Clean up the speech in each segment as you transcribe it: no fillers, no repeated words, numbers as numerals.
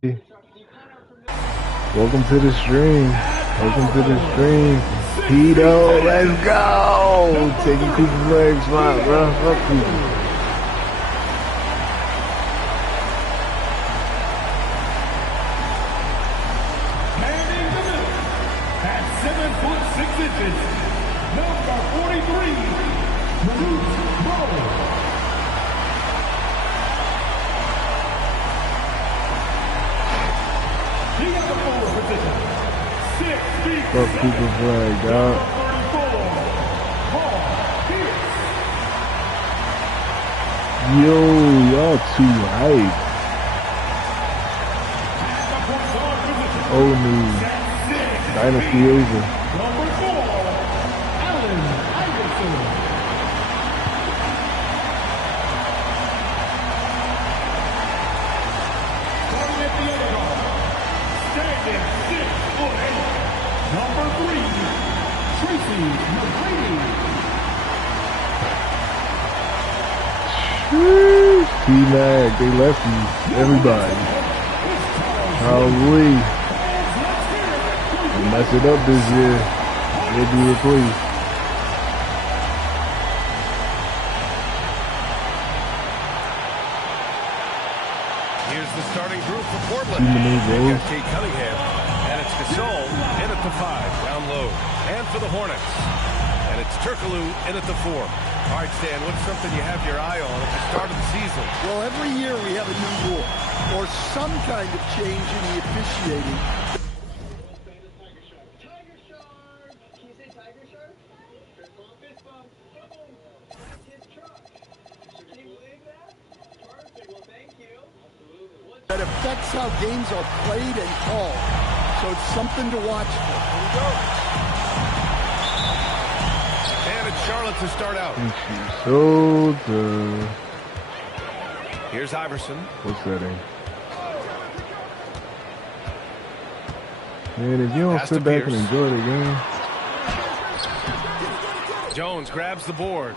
Welcome to the stream. Welcome to the stream. Hedo, let's go. Taking Cooper's leg spot, bro. Fuck Cooper. Fuck Cooper's flag, dog. Yo, y'all too hype. Old news. Dynasty over. T-Mag, they left you. Everybody. Probably. They mess it up this year. They'll be replaced. Here's the starting group for Portland. They've got Cade Cunningham, and it's Gasol in at the 5, down low. And for the Hornets, and it's Turkoglu in at the 4. All right, Stan, what's something you have your eye on at the start of the season? Well, every year we have a new rule or some kind of change in the officiating. That affects how games are played and called. So it's something to watch for. Here we go. And it's Charlotte to start out. So good. Here's Iverson. What's that in? Man, if you don't sit back and enjoy the game. Jones grabs the board.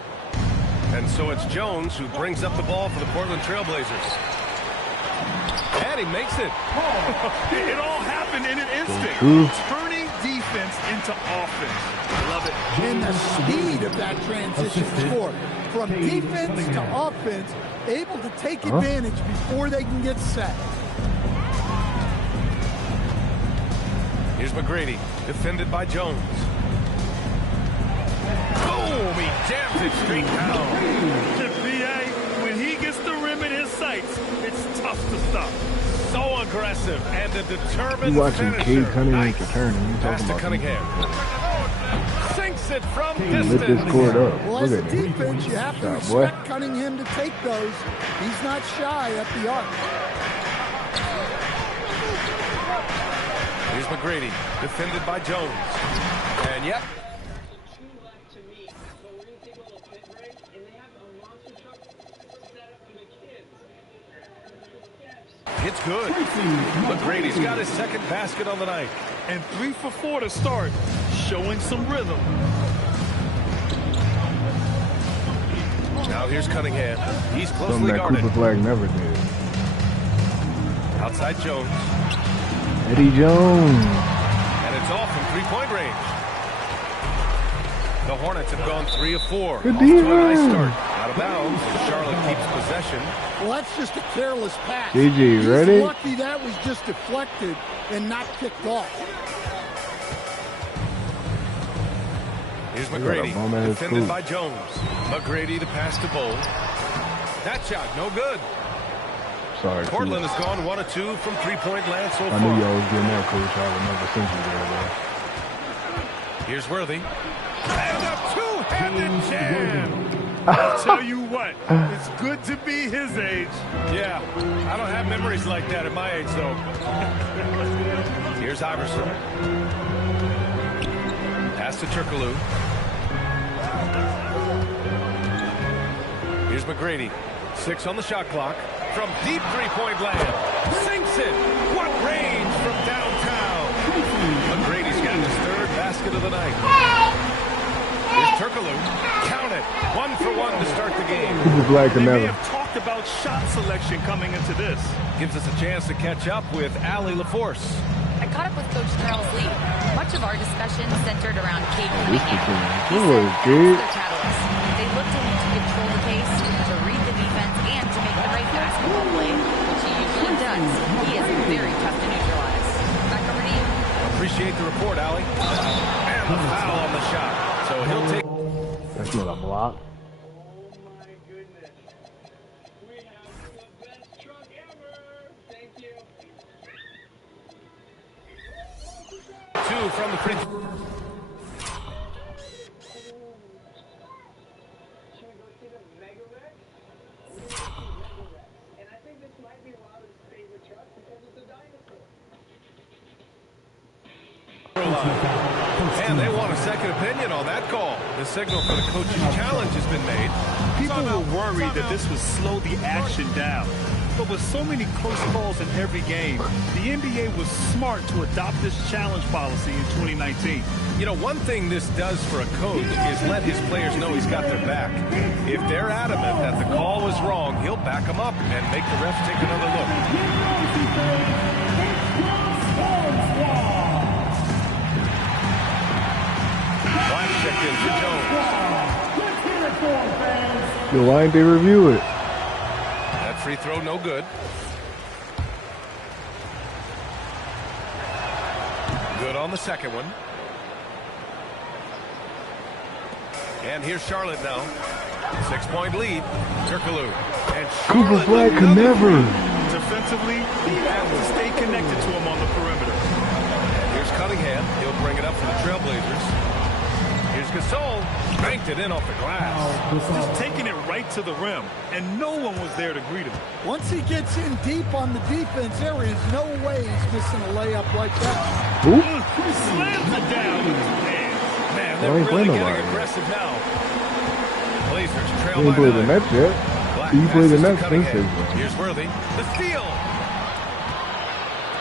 And so it's Jones who brings up the ball for the Portland Trailblazers. And he makes it. It all happened in an instant. Turning defense into offense. Love it. And the speed of that transition score. From defense to offense, able to take advantage before they can get set. Here's McGrady, defended by Jones. Boom! He jams it straight down. The VA, when he gets the rim in his sights, it's tough to stop. So aggressive and a determined You watching Cade Cunningham return, and you Pass talking to about Cunningham. Sinks it from lit distance. this court up. Well, as a defense, you have to expect Cunningham to take those. He's not shy at the arc. Here's McGrady, defended by Jones. And yep. It's good. McGrady's got his second basket on the night. And 3 for 4 to start, showing some rhythm. Now here's Cunningham. He's closely something that guarded. Cooper Flag never did. Outside Jones. Eddie Jones. And it's off from three-point range. The Hornets have gone 3 of 4. Good Off to a nice defense. start. Out of bounds, and Charlotte keeps possession. Well, that's just a careless pass. JJ, ready? He's lucky that was just deflected and not picked off. Here's McGrady, defended by Jones. McGrady the pass to Bowl. That shot, no good. Sorry. Portland has gone 1 of 2 from three-point land so far. I knew y'all was getting that, Coach. I remember since you there, Here's Worthy. And a two-handed jam. I'll tell you what, it's good to be his age. Yeah, I don't have memories like that at my age, though. Here's Iverson. Pass to Turkoglu. Here's McGrady. 6 on the shot clock. From deep three-point land. Sinks it. What range from downtown. McGrady's got his 3rd basket of the night. Here's Turkoglu. Count it. 1 for 1 to start the game. Cooper Flag can They may never. have talked talked about shot selection coming into this. Gives us a chance to catch up with Allie LaForce. I caught up with Coach Terrell's lead. Much of our discussion centered around Cade Cunningham. Good work, Cade. Their catalyst. They look to him to control the pace, to read the defense, and to make the right basketball play, which he usually does. He is very tough to neutralize. Back over to you. Appreciate the report, Allie. And the foul on the shot. So he'll take... That's not a block. Two from the free throw. And they want a second opinion on that call. The signal for the coach's challenge has been made. People were worried that this would slow the action down. But with so many close calls in every game, the NBA was smart to adopt this challenge policy in 2019. You know, one thing this does for a coach is let his players know he's got their back. If they're adamant that the call was wrong, he'll back them up and make the refs take another look. Black checked in for Jones. Yo, why didn't they review it? That free throw no good. Good on the second one. And here's Charlotte now. 6-point lead. Turkoglu. And Cooper Flag can never. Defensively, you have to stay connected to him on the perimeter. Here's Cunningham. He'll bring it up for the Trailblazers. Here's Gasol. Banked it in off the glass. Just taking it right to the rim, and no one was there to greet him. Once he gets in deep on the defense, there is no way he's missing a layup like that. Who? He slams it down with his hands. Man, they're really getting aggressive now. Blazers trail He ain't by played the 9. Nets yet. Black He played the passes to Nets since Cunningham. they... Here's Worthy. The steal.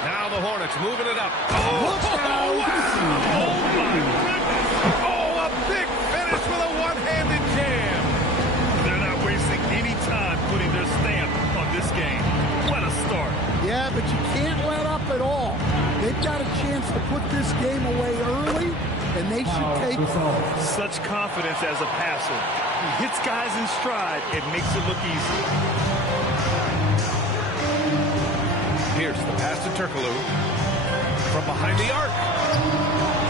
Now the Hornets moving it up. Oh, Look out! my goodness. Oh, a big finish with a one-handed jam. They're not wasting any time putting their stamp on this game. What a start. Yeah, but you can't let up at all. They've got a chance to put this game away early, and they should take Such confidence as a passer. He hits guys in stride and makes it look easy. Here's the pass to Turkoglu. From behind the arc.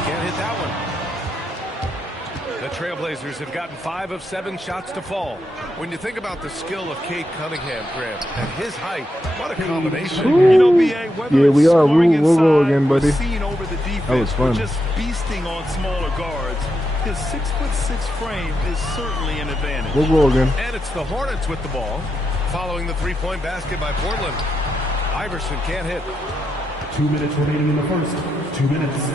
Can't hit that one. The Trailblazers have gotten 5 of 7 shots to fall. When you think about the skill of Cade Cunningham, Grant, and his height, what a combination. You know, BA, whether Yeah, we it's are. scoring We'll go inside again, or buddy. seeing over the defense, That was fun. or just beasting on smaller guards, his 6'6" frame is certainly an advantage. We'll go again. And it's the Hornets with the ball, following the three-point basket by Portland. Iverson can't hit. 2 minutes remaining in the first. 2 minutes.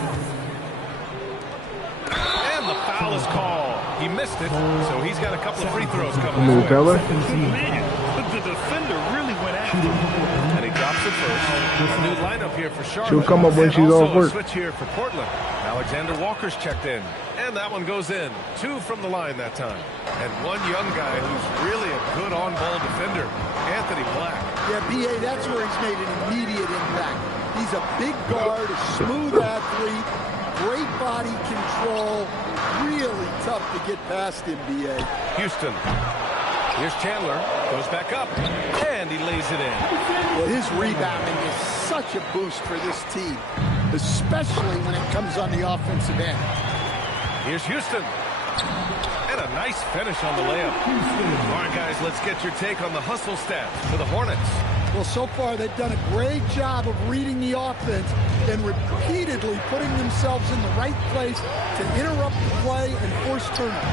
And the foul is called. He missed it, so he's got a couple of free throws coming Move his way. Teller. Man, but the defender really went after him. And he drops it first. A new lineup here for Charlotte. She'll come up when And she's also off work. a switch here for Portland. Alexander Walker's checked in. And that one goes in. 2 from the line that time. And one young guy who's really a good on-ball defender, Anthony Black. Yeah, BA, that's where he's made an immediate impact. He's a big guard, a smooth athlete, great body control, really tough to get past him, BA. Houston. Here's Chandler. Goes back up. And he lays it in. Well, his rebounding is such a boost for this team, especially when it comes on the offensive end. Here's Houston. And a nice finish on the layup. All right, guys, let's get your take on the hustle stats for the Hornets. Well, so far they've done a great job of reading the offense and repeatedly putting themselves in the right place to interrupt the play and force turnovers.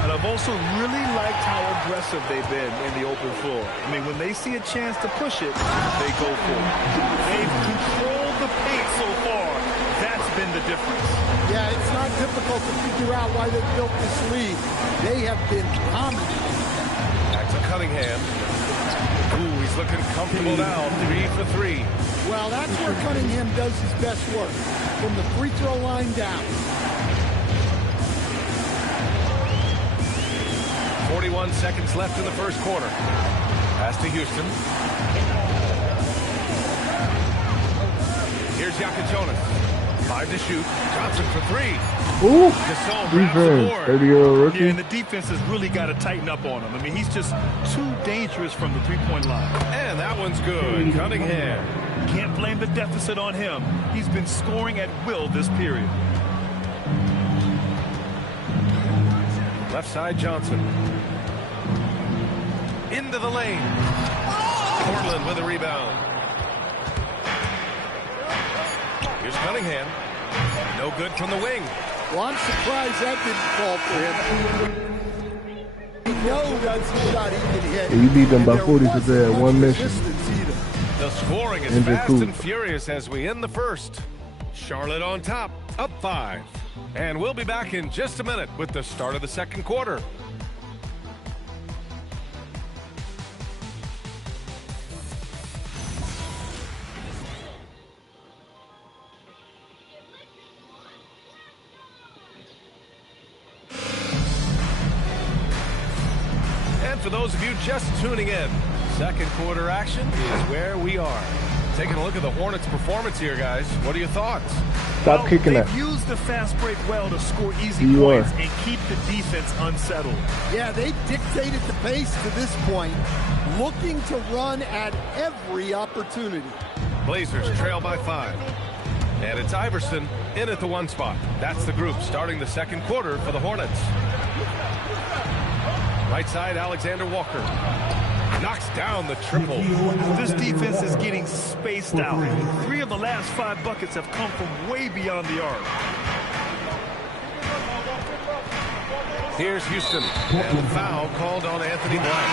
And I've also really liked how aggressive they've been in the open floor. I mean, when they see a chance to push it, they go for it. They've controlled the paint so far. That's been the difference. Yeah, it's not difficult to figure out why they built this lead. They have been dominant. Back to Cunningham. Ooh, he's looking comfortable now. 3 for 3. Well, that's where Cunningham does his best work, from the free throw line down. 41 seconds left in the first quarter. Pass to Houston. Here's Yakichonis. 5 to shoot. Johnson for 3. Ooh, Gasol grabs the defense, board. 30-year-old rookie. Yeah, and the defense has really got to tighten up on him. I mean, he's just too dangerous from the three-point line. And that one's good. Cunningham. Can't blame the deficit on him. He's been scoring at will this period. Left side, Johnson. Into the lane. Portland with a rebound. Here's Cunningham. No good from the wing. Well, I'm surprised that didn't fall for him. He knows that's the shot he can hit. Yeah, you beat them by 40 because they had one mission. The scoring is Andrew fast Coop. and furious as we end the first. Charlotte on top, up 5. And we'll be back in just a minute with the start of the second quarter. And for those of you just tuning in, second quarter action is where we are. Taking a look at the Hornets' performance here, guys. What are your thoughts? Stop kicking that. They've used the fast break well to score easy You points are. and keep the defense unsettled. Yeah, they dictated the pace to this point, looking to run at every opportunity. Blazers trail by 5. And it's Iverson in at the 1 spot. That's the group starting the second quarter for the Hornets. Right side, Alexander Walker. Knocks down the triple. This defense is getting spaced out. 3 of the last 5 buckets have come from way beyond the arc. Here's Houston. And the foul called on Anthony Black.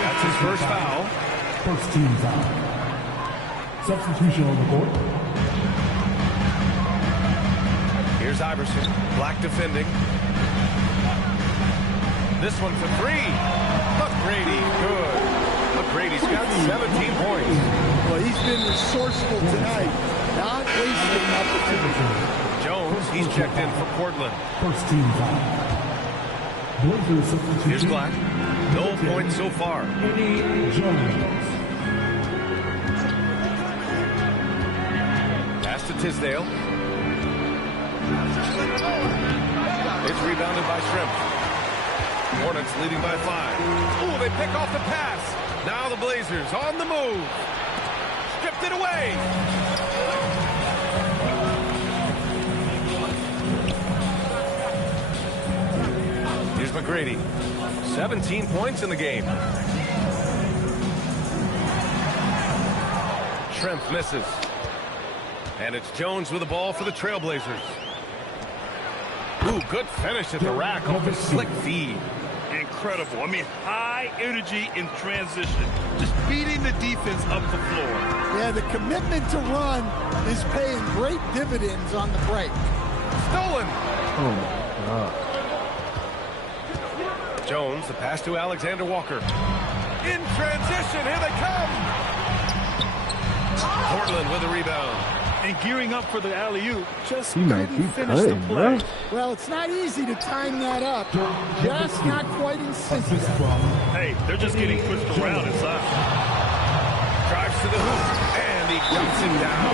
That's his first foul. First team foul. Substitution on the court. Here's Iverson. Black defending. This one for 3. McGrady, good. McGrady's got 17 points. Well, he's been resourceful tonight, not wasting opportunity. Jones, he's checked in for Portland. First team foul. Blazers substitution. Here's Black. No points so far. Jones. Pass to Tisdale. It's rebounded by Shrimp. Hornets leading by 5. Ooh, they pick off the pass. Now the Blazers on the move. Stripped it away. Here's McGrady. 17 points in the game. Shrimp misses. And it's Jones with the ball for the Trailblazers. Ooh, good finish at the rack off a slick feed. Incredible. I mean, high energy in transition. Just beating the defense up the floor. Yeah, the commitment to run is paying great dividends on the break. Stolen. Oh, my God. Jones, the pass to Alexander Walker. In transition, here they come. Portland with a rebound. And gearing up for the alley-oop, just He might couldn't keep finish the playing, play. bro. Well, it's not easy to time that up. Just not quite insistent. Hey, they're just getting pushed around inside. Drives to the hoop, and he dumps it down.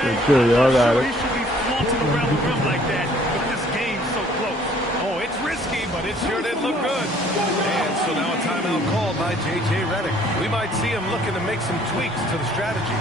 Good shit, y'all got He it. should be flaunting around the rim like that, but this game's so close. Oh, it's risky, but it sure did look good. And so now a timeout called by J.J. Redick. We might see him looking to make some tweaks to the strategy.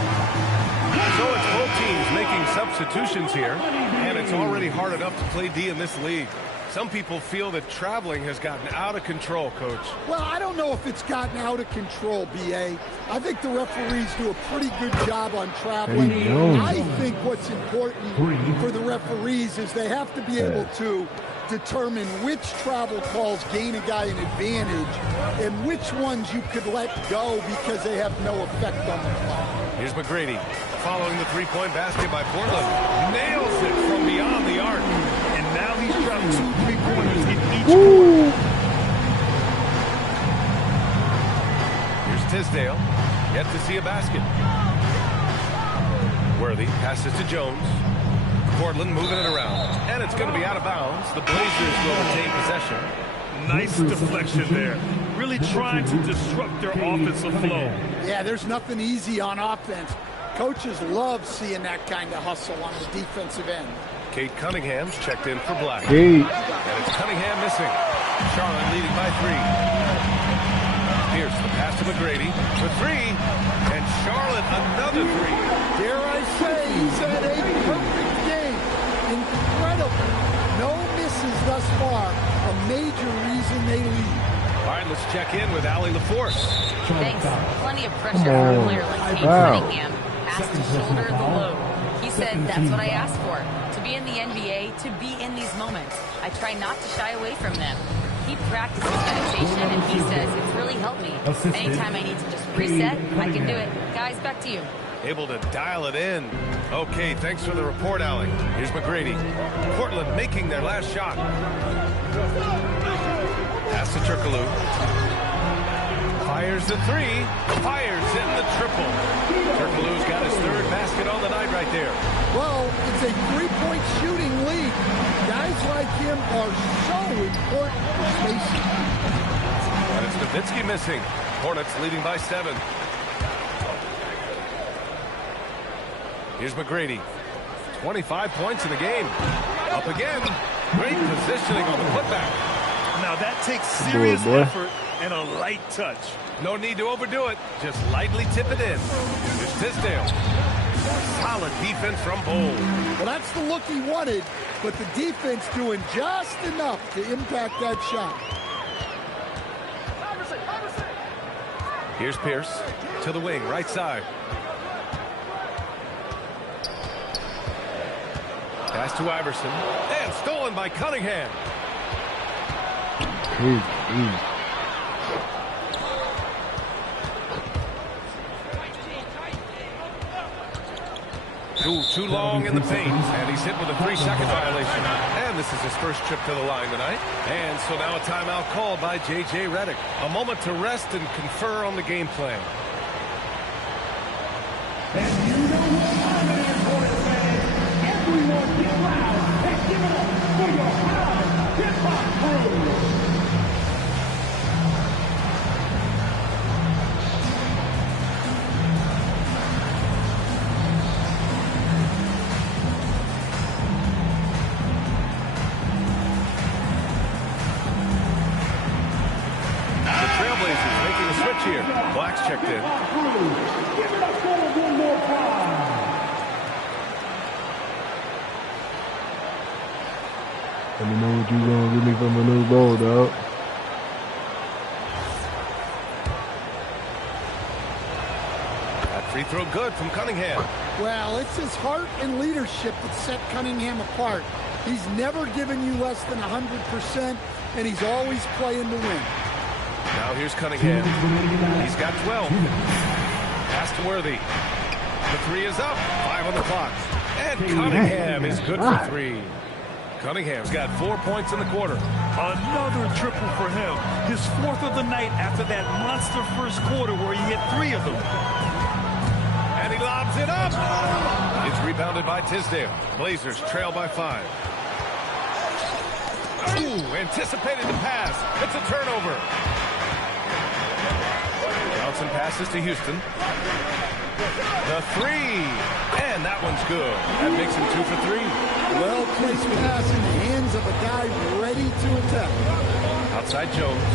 So it's both teams making substitutions here, and it's already hard enough to play D in this league. Some people feel that traveling has gotten out of control, Coach. Well, I don't know if it's gotten out of control, B.A. I think the referees do a pretty good job on traveling. Hey, Jones. I think what's important for the referees is they have to be able to determine which travel calls gain a guy an advantage and which ones you could let go because they have no effect on the clock. Here's McGrady following the three-point basket by Portland. Nails it from beyond the arc. And now he's dropped 2 3-pointers in each Woo! quarter. Here's Tisdale. Yet to see a basket. Worthy passes to Jones. Portland moving it around. And it's going to be out of bounds. The Blazers will retain possession. Nice deflection there. really trying to disrupt their offensive flow. Yeah, there's nothing easy on offense. Coaches love seeing that kind of hustle on the defensive end. Cade Cunningham's checked in for Black. Cade. And it's Cunningham missing. Charlotte leading by 3. Here's the pass to McGrady for 3. And Charlotte another 3. Dare I say, he's had a perfect game. Incredible. No misses thus far. A major reason they lead. All right, let's check in with Allie LaForce. Thanks. Plenty of pressure for a player like Cade Cunningham. Asked to shoulder the load. He said, that's what I asked for. To be in the NBA, to be in these moments. I try not to shy away from them. He practices meditation, and he says it's really helped me. Anytime I need to just reset, I can do it. Guys, back to you. Able to dial it in. Okay, thanks for the report, Allie. Here's McGrady. Portland making their last shot. Pass to Turkoglu. Fires the 3. Fires in the triple. Turkoglu's got his 3rd basket on the night right there. Well, it's a 3-point shooting league. Guys like him are so important for spacing. And it's Nowitzki missing. Hornets leading by 7. Here's McGrady. 25 points in the game. Up again. Great positioning on the putback. Now that takes serious effort and a light touch. No need to overdo it. Just lightly tip it in. Here's Tisdale. Solid defense from Bowl. Well, that's the look he wanted, but the defense doing just enough to impact that shot. Here's Pierce to the wing, right side. Pass to Iverson. And stolen by Cunningham. Too long in the paint, and he's hit with a 3-second violation. And this is his first trip to the line tonight. And so now a timeout called by J.J. Redick. A moment to rest and confer on the game plan. And you know what, RNL26 fans, everyone get loud and give it up for your proud hip-hop crew. Here, Black's checked in. Give it up for one more time. Let me know what you gonna give me from a new ball, dog. That free throw good from Cunningham. Well, it's his heart and leadership that set Cunningham apart. He's never given you less than 100%, and he's always playing to win. Now here's Cunningham. He's got 12. Pass to Worthy. The 3 is up. 5 on the clock. And Cunningham is good for 3. Cunningham's got 4 points in the quarter. Another triple for him. His 4th of the night after that monster first quarter where he hit 3 of them. And he lobs it up. It's rebounded by Tisdale. Blazers trail by 5. Ooh, anticipated the pass. It's a turnover. Johnson passes to Houston. The 3. And that one's good. That makes him 2 for 3. Well-placed pass in the hands of a guy ready to attack. Outside Jones.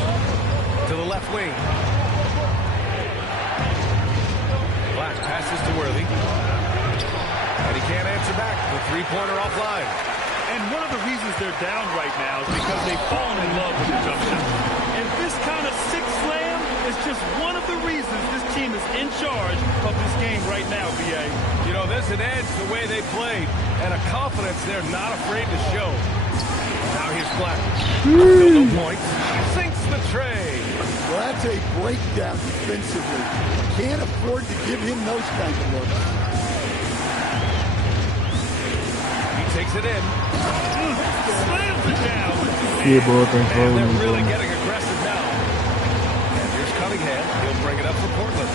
To the left wing. Black passes to Worthy. And he can't answer back. The three-pointer offline. And one of the reasons they're down right now is because they've fallen in love with the jump shot. And this kind of six slam is just one of the reasons this team is in charge of this game right now, B.A. You know, there's an edge the way they played and a confidence they're not afraid to show. Now here's Black. Still no points. Sinks the tray. Well, that's a breakdown defensively. Can't afford to give him those kinds of looks. He takes it in. Slams it down. Yeah, boy, thanks for And holding they're me. really getting aggressive now. And here's Cunningham. He'll bring it up for Portland.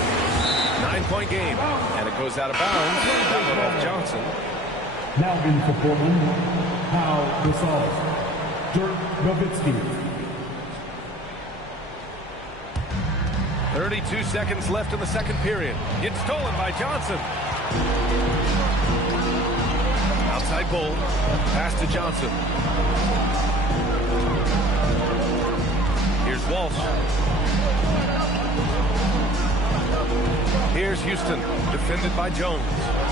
9-point game. And it goes out of bounds. That one off Johnson. Now in for Portland, Pau Gasol, Dirk Nowitzki. 32 seconds left in the second period. It's stolen by Johnson. Outside Bull. Pass to Johnson. Here's Walsh. Here's Houston, defended by Jones.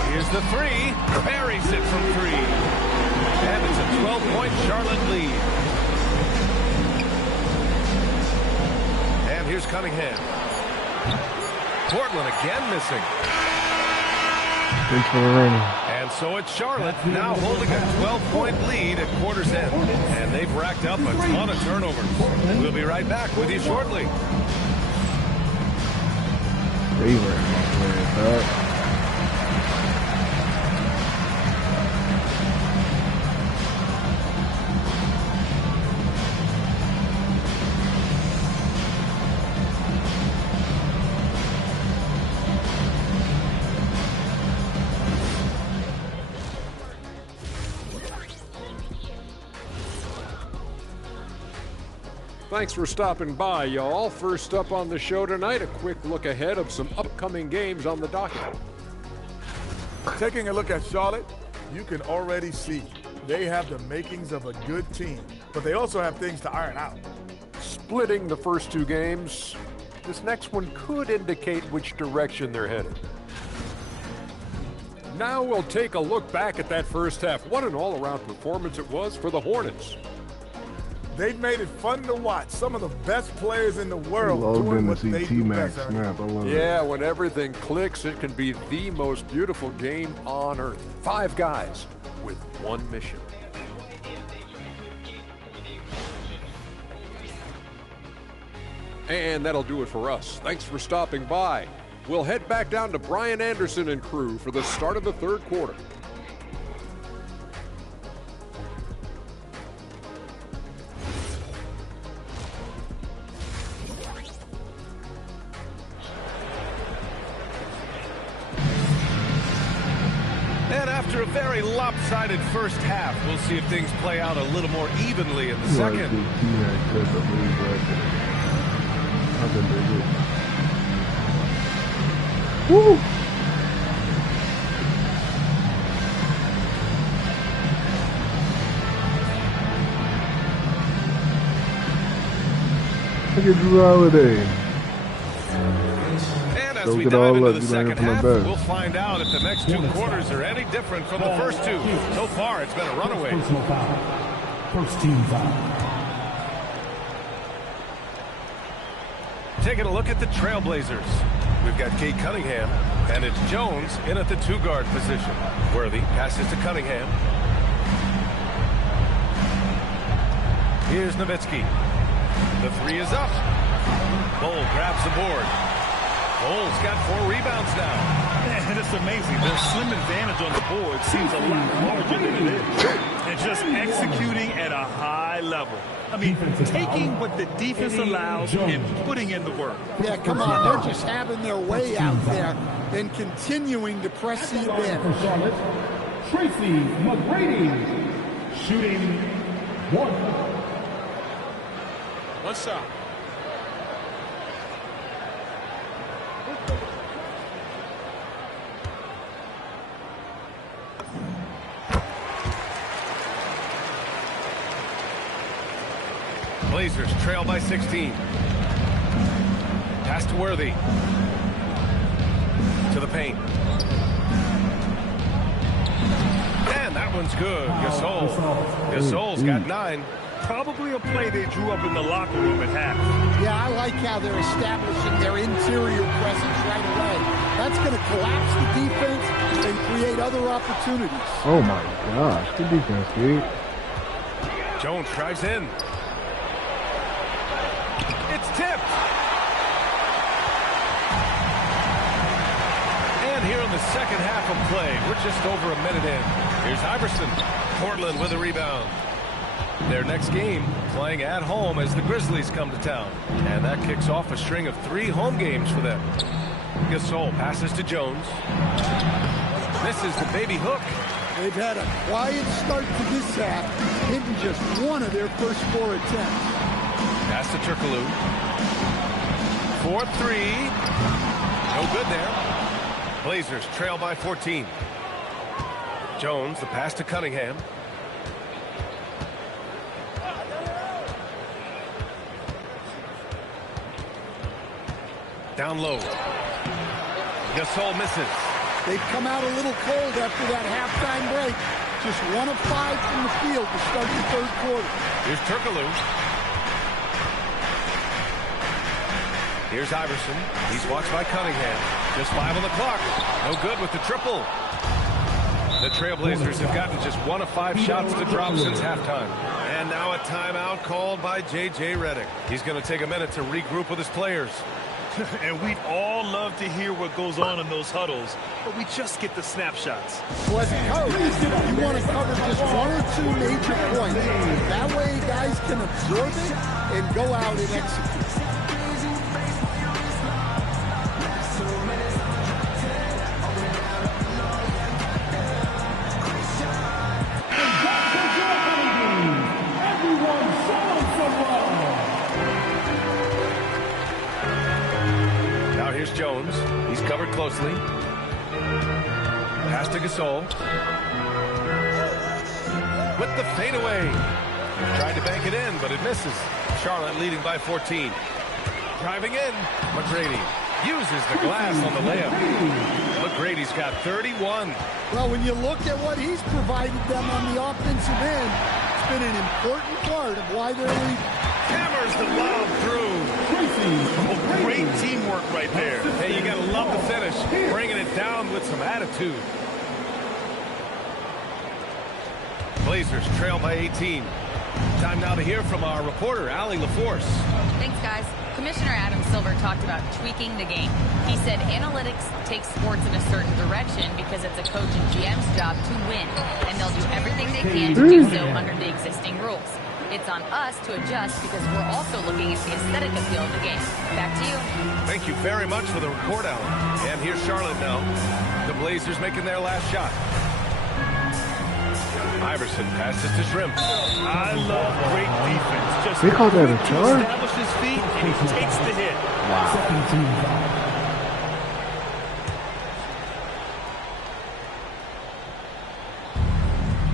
Here's the three. Buries it from three. And it's a 12-point Charlotte lead. And here's Cunningham. Portland again missing. Thanks for the ring. And so it's Charlotte now holding a 12-point lead at quarter's end. And they've racked up a ton of turnovers. We'll be right back with you shortly. Favorite. Thanks for stopping by, y'all. First up on the show tonight, a quick look ahead of some upcoming games on the docket. Taking a look at Charlotte, you can already see they have the makings of a good team, but they also have things to iron out. Splitting the first two games, this next one could indicate which direction they're headed. Now we'll take a look back at that first half. What an all-around performance it was for the Hornets. They've made it fun to watch. Some of the best players in the world doing what they do best. Yeah, when everything clicks, it can be the most beautiful game on earth. 5 guys with one mission. And that'll do it for us. Thanks for stopping by. We'll head back down to Brian Anderson and crew for the start of the third quarter. After a very lopsided first half, we'll see if things play out a little more evenly in the second. Woo! Look at Drew Holiday. As we dive into the second half, we'll find out if the next 2 quarters are any different from the first 2. So far, it's been a runaway. Personal foul. First team foul. Taking a look at the Trailblazers. We've got Cade Cunningham, and it's Jones in at the 2-guard position. Worthy passes to Cunningham. Here's Nowitzki. The 3 is up. Bull grabs the board. Bull's got 4 rebounds now. And it's amazing. Their slim advantage on the board seems a lot larger than it is. And just executing at a high level. I mean, taking what the defense allows and putting in the work. Yeah, come on. They're just having their way out there and continuing to press the advantage. Charlotte, Tracy McGrady, shooting 1. One shot. Blazers trail by 16. Pass to Worthy. To the paint. And that one's good. Gasol's got 9. Probably a play they drew up in the locker room at half. Yeah, I like how they're establishing their interior presence right away. That's going to collapse the defense and create other opportunities. Oh my gosh, good defense, dude. Jones drives in. It's tipped. And here in the second half of play, we're just over a minute in. Here's Iverson. Portland with a rebound. Their next game playing at home as the Grizzlies come to town. And that kicks off a string of 3 home games for them. Gasol passes to Jones. Misses the baby hook. They've had a quiet start to this half, hitting just 1 of their first 4 attempts. Pass to Turkoglu. for three. No good there. Blazers trail by 14. Jones, the pass to Cunningham. Down low. Gasol misses. They've come out a little cold after that halftime break. Just 1 of 5 from the field to start the third quarter. Here's Turkoglu. Here's Iverson. He's watched by Cunningham. Just 5 on the clock. No good with the triple. The Trailblazers have gotten just 1 of 5 shots to drop since halftime. And now a timeout called by J.J. Redick. He's going to take a minute to regroup with his players. And we'd all love to hear what goes on in those huddles, but we just get the snapshots. Well, as a coach, you want to cover just 1 or 2 major points. That way guys can absorb it and go out and execute. Here's Jones. He's covered closely. Pass to Gasol. With the fadeaway. Tried to bank it in, but it misses. Charlotte leading by 14. Driving in. McGrady uses the glass on the layup. McGrady's got 31. Well, when you look at what he's provided them on the offensive end, it's been an important part of why they're leading. Hammers the lob through. Oh, great teamwork right there. Hey, you gotta love the finish. Bringing it down with some attitude. Blazers trail by 18. Time now to hear from our reporter, Allie LaForce. Thanks, guys. Commissioner Adam Silver talked about tweaking the game. He said analytics take sports in a certain direction because it's a coach and GM's job to win, and they'll do everything they can to do so under the existing rules. It's on us to adjust because we're also looking at the aesthetic appeal of the game. Back to you. Thank you very much for the report, Alan. And here's Charlotte now. The Blazers making their last shot. Iverson passes to Shrimp. I love great defense. Just they call that a charge? Establish his feet and he takes the hit. Wow.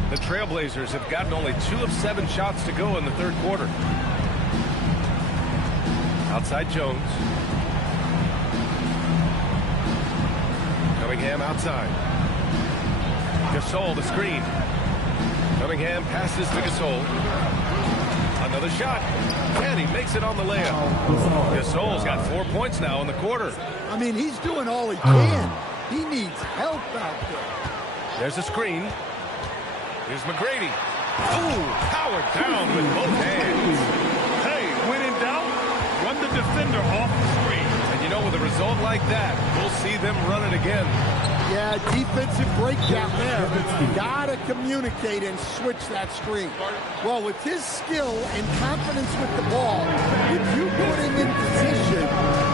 The Trailblazers have gotten only 2 of 7 shots to go in the third quarter. Outside Jones. Cunningham outside. Gasol the screen. Cunningham passes to Gasol. Another shot. And he makes it on the layup. Gasol's got 4 points now in the quarter. I mean, he's doing all he can. He needs help out there. There's a screen. Here's McGrady. Oh, powered down with both hands. Hey, when in doubt, run the defender off the screen. And you know, with a result like that, we'll see them run it again. Yeah, defensive breakdown there. Gotta communicate and switch that screen. Well, with his skill and confidence with the ball, if you put him in position,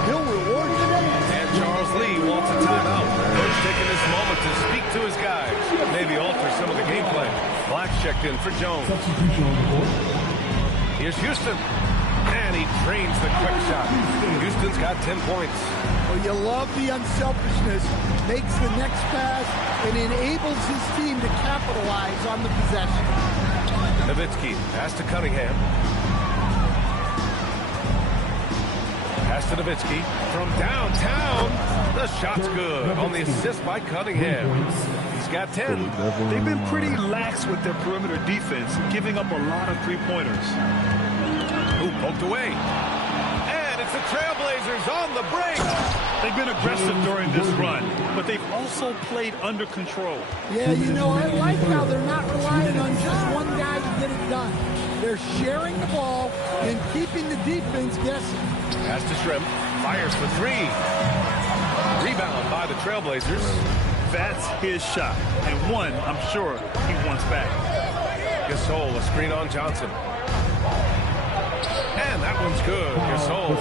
he'll reward you. And Charles Lee wants a timeout. Coach taking this moment to speak to his guys. Maybe alter some of the game plan. Black's checked in for Jones. Here's Houston. And he drains the quick shot. Houston's got 10 points. Well, you love the unselfishness. Makes the next pass and enables his team to capitalize on the possession. Nowitzki, pass to Cunningham. Pass to Nowitzki from downtown. The shot's good on the assist by Cunningham. He's got 10. They've been pretty lax with their perimeter defense, giving up a lot of three-pointers. Who poked away. And it's the Trailblazers on the break. They've been aggressive during this run, but they've also played under control. Yeah, you know, I like how they're not relying on just one guy to get it done. They're sharing the ball and keeping the defense guessing. Pass to Shrimp. Fires for 3. Rebound by the Trailblazers. That's his shot, and one I'm sure he wants back. Gasol, a screen on Johnson. And that one's good. Gasol.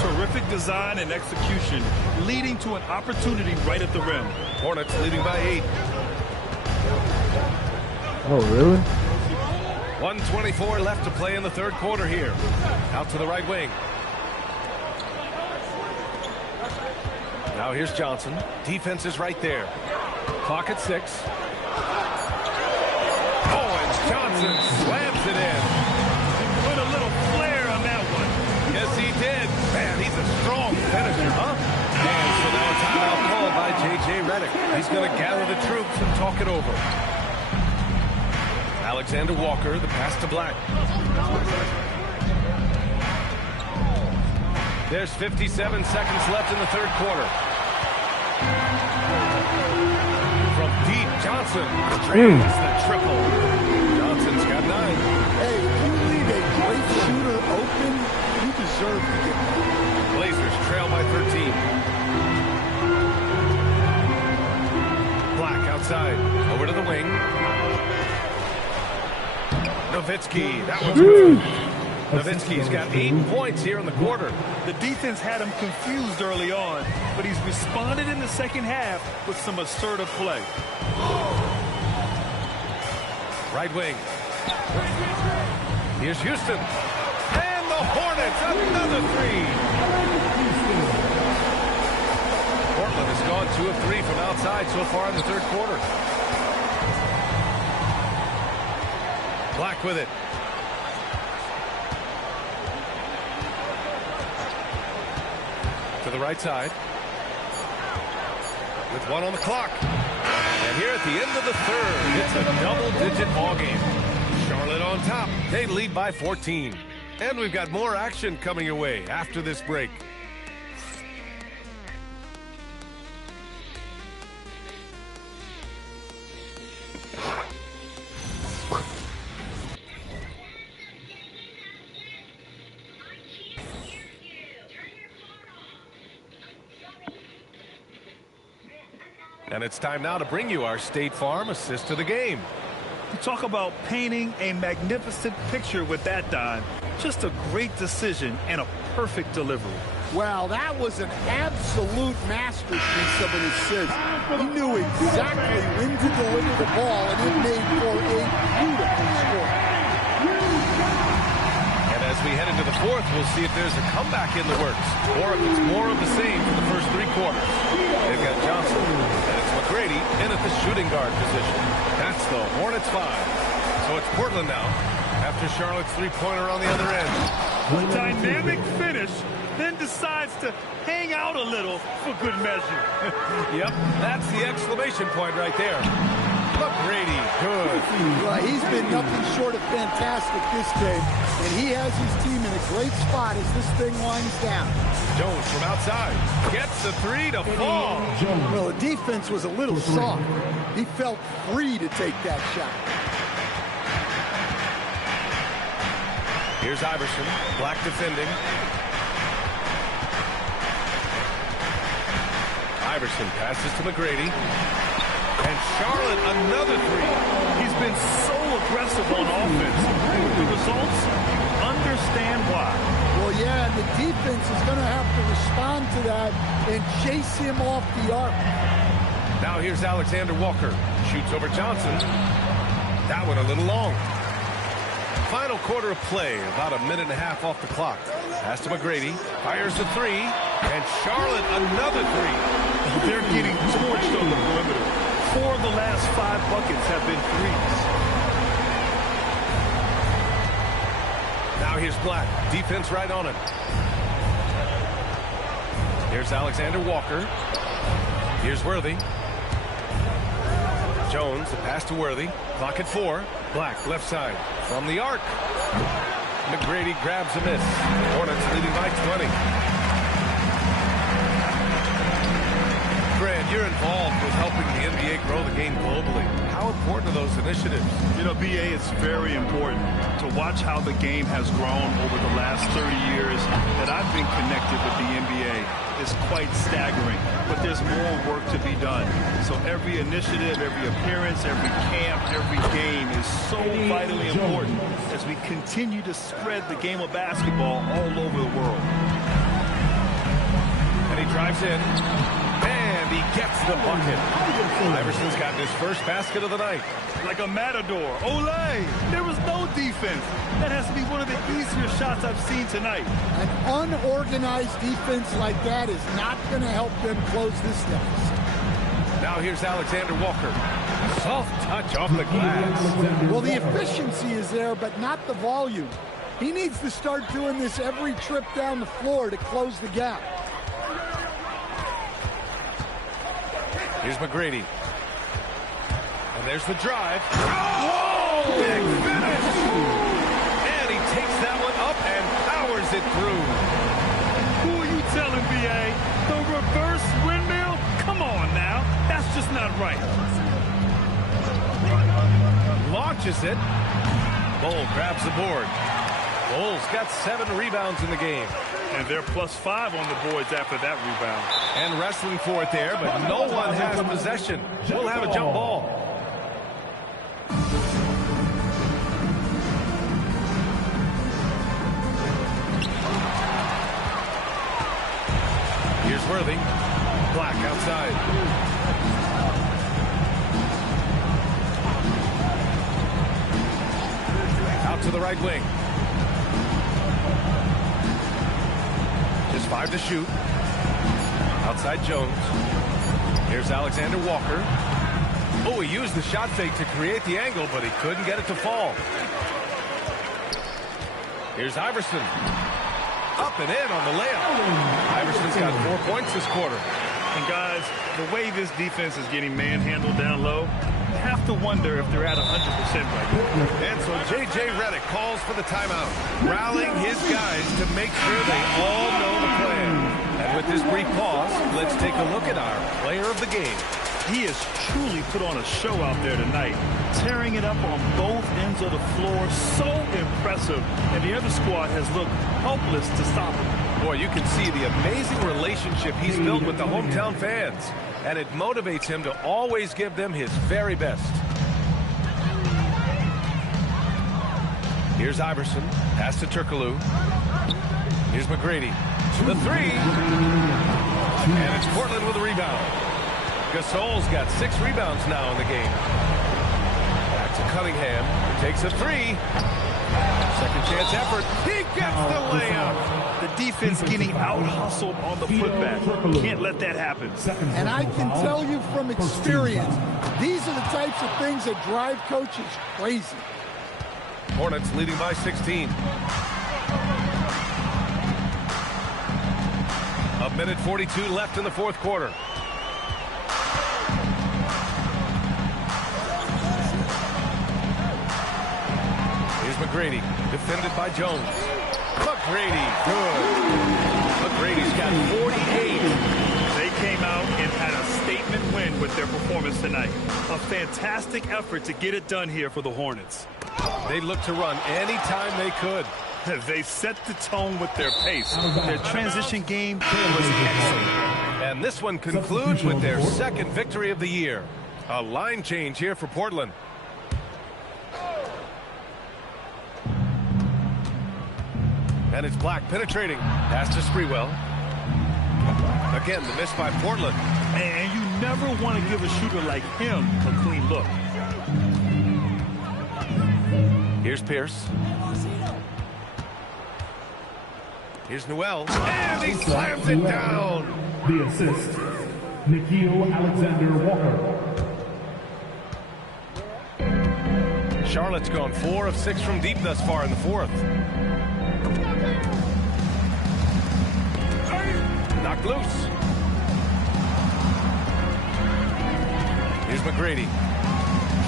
Terrific design and execution, leading to an opportunity right at the rim. Hornets leading by 8. Oh, really? 1:24 left to play in the third quarter here. Out to the right wing. Now here's Johnson. Defense is right there. Clock at 6. Oh, and Johnson slams it in. Put a little flair on that one. Yes, he did. Man, he's a strong finisher, huh? And so now a timeout called by J.J. Redick. He's going to gather the troops and talk it over. Alexander Walker, the pass to Black. There's 57 seconds left in the third quarter. From deep, Johnson drains the triple. Johnson's got 9. Hey, if you leave a great shooter open, you deserve to get that. Blazers trail by 13. Black outside. Over to the wing. Nowitzki. That one's good. Nowitzki's got 8 points here in the quarter. The defense had him confused early on, but he's responded in the second half with some assertive play. Right wing. Here's Houston. And the Hornets, another 3. Portland has gone 2 of 3 from outside so far in the third quarter. Black with it. To the right side. With 1 on the clock. And here at the end of the third, it's a double-digit ball game. Charlotte on top. They lead by 14. And we've got more action coming your way after this break. And it's time now to bring you our State Farm assist to the game. You talk about painting a magnificent picture with that dime. Just a great decision and a perfect delivery. Wow, that was an absolute masterpiece of an assist. He knew exactly when to deliver the ball, and it made for a beautiful score. And as we head into the fourth, we'll see if there's a comeback in the works, or if it's more of the same for the first 3 quarters. They've got Johnson, and it's McGrady in at the shooting guard position. That's the Hornets 5. So it's Portland now, after Charlotte's 3-pointer on the other end. A dynamic finish, then decides to hang out a little for good measure. Yep, that's the exclamation point right there. McGrady, good. Well, he's been nothing short of fantastic this game, and he has his team in a great spot as this thing winds down. Jones from outside gets the 3 to fall. Well, the defense was a little soft. He felt free to take that shot. Here's Iverson, Black defending. Iverson passes to McGrady. And Charlotte, another 3. He's been so aggressive on offense. And with the results, understand why. Well, yeah, and the defense is going to have to respond to that and chase him off the arc. Now here's Alexander Walker. Shoots over Johnson. That one a little long. Final quarter of play, about 1.5 minutes off the clock. Pass to McGrady, fires a 3, and Charlotte another 3. They're getting torched on the perimeter. 4 of the last 5 buckets have been 3s. Now here's Black, defense right on him. Here's Alexander Walker. Here's Worthy. Jones, the pass to Worthy. Clock at 4. Black, left side. From the arc. McGrady grabs a miss. Hornets leading by 20. Fred, you're involved with helping the NBA grow the game globally. How important are those initiatives? You know, BA, it's very important to watch how the game has grown over the last 30 years that I've been connected with the NBA. It's quite staggering, but there's more work to be done. So every initiative, every appearance, every camp, every game is so vitally important as we continue to spread the game of basketball all over the world. And he drives in. And he gets the bucket. Iverson's gotten his first basket of the night. Like a matador. Olay! There was no defense. That has to be one of the easier shots I've seen tonight. An unorganized defense like that is not going to help them close this deficit. Now here's Alexander Walker. Soft touch off the glass. Well, the efficiency is there, but not the volume. He needs to start doing this every trip down the floor to close the gap. Here's McGrady. And there's the drive. Whoa! Big finish! And he takes that one up and powers it through. Who are you telling, B.A.? The reverse windmill? Come on now. That's just not right. Launches it. Bull grabs the board. Bulls got 7 rebounds in the game. And they're +5 on the boards after that rebound. And wrestling for it there, but no one has possession. We'll have a jump ball. Here's Worthy. Black outside. Out to the right wing. Just 5 to shoot. Outside Jones. Here's Alexander Walker. Oh, he used the shot fake to create the angle, but he couldn't get it to fall. Here's Iverson. Up and in on the layup. Iverson's got 4 points this quarter. And guys, the way this defense is getting manhandled down low, you have to wonder if they're at 100% right now. And so J.J. Redick calls for the timeout, rallying his guys to make sure they all know the plan. And with this brief pause, let's take a look at our player of the game. He has truly put on a show out there tonight, tearing it up on both ends of the floor. So impressive. And the other squad has looked helpless to stop him. Boy, you can see the amazing relationship he's built with the hometown fans. And it motivates him to always give them his very best. Here's Iverson. Pass to Turkoglu. Here's McGrady. The 3. And it's Portland with a rebound. Gasol's got 6 rebounds now in the game. Back to Cunningham. He takes a 3. Second chance effort. He gets the layup. The defense getting out-hustled on the putback. Can't let that happen. And I can tell you from experience, these are the types of things that drive coaches crazy. Hornets leading by 16. A minute 42 left in the fourth quarter. Here's McGrady, defended by Jones. McGrady, good. McGrady's got 48. They came out and had a statement win with their performance tonight. A fantastic effort to get it done here for the Hornets. They looked to run anytime they could. They set the tone with their pace. Their transition game was excellent. And this one concludes with their second victory of the year. A line change here for Portland. And it's Black penetrating. Pass to Sprewell. Again, the miss by Portland. And you never want to give a shooter like him a clean look. Here's Pierce. Here's Newell. And he slams it down. The assist, Nikhil Alexander Walker. Charlotte's gone 4 of 6 from deep thus far in the fourth. Knocked loose. Here's McGrady.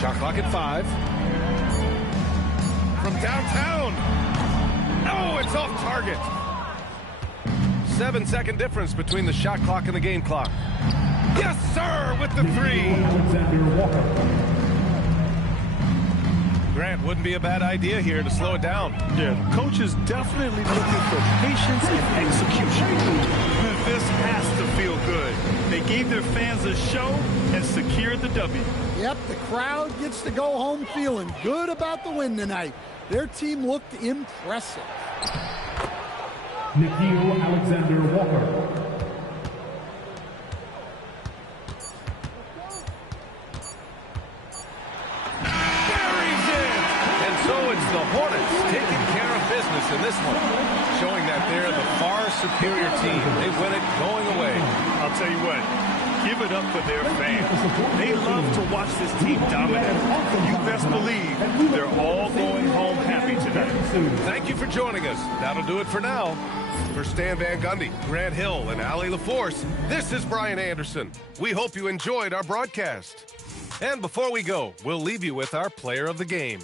Shot clock at 5. From downtown. Oh, it's off target. 7-second difference between the shot clock and the game clock. Yes, sir, with the 3. Alexander Walker. Grant, wouldn't be a bad idea here to slow it down. Yeah, coach is definitely looking for patience and execution. This has to feel good. They gave their fans a show and secured the W. Yep, the crowd gets to go home feeling good about the win tonight. Their team looked impressive. Nikhil Alexander Walker. the Hornets taking care of business in this one, showing that they're the far superior team. They win it going away. I'll tell you what, give it up for their fans. They love to watch this team dominate. You best believe they're all going home happy tonight. Thank you for joining us. That'll do it for now. For Stan Van Gundy, Grant Hill, and Allie LaForce, this is Brian Anderson. We hope you enjoyed our broadcast. And before we go, we'll leave you with our player of the game.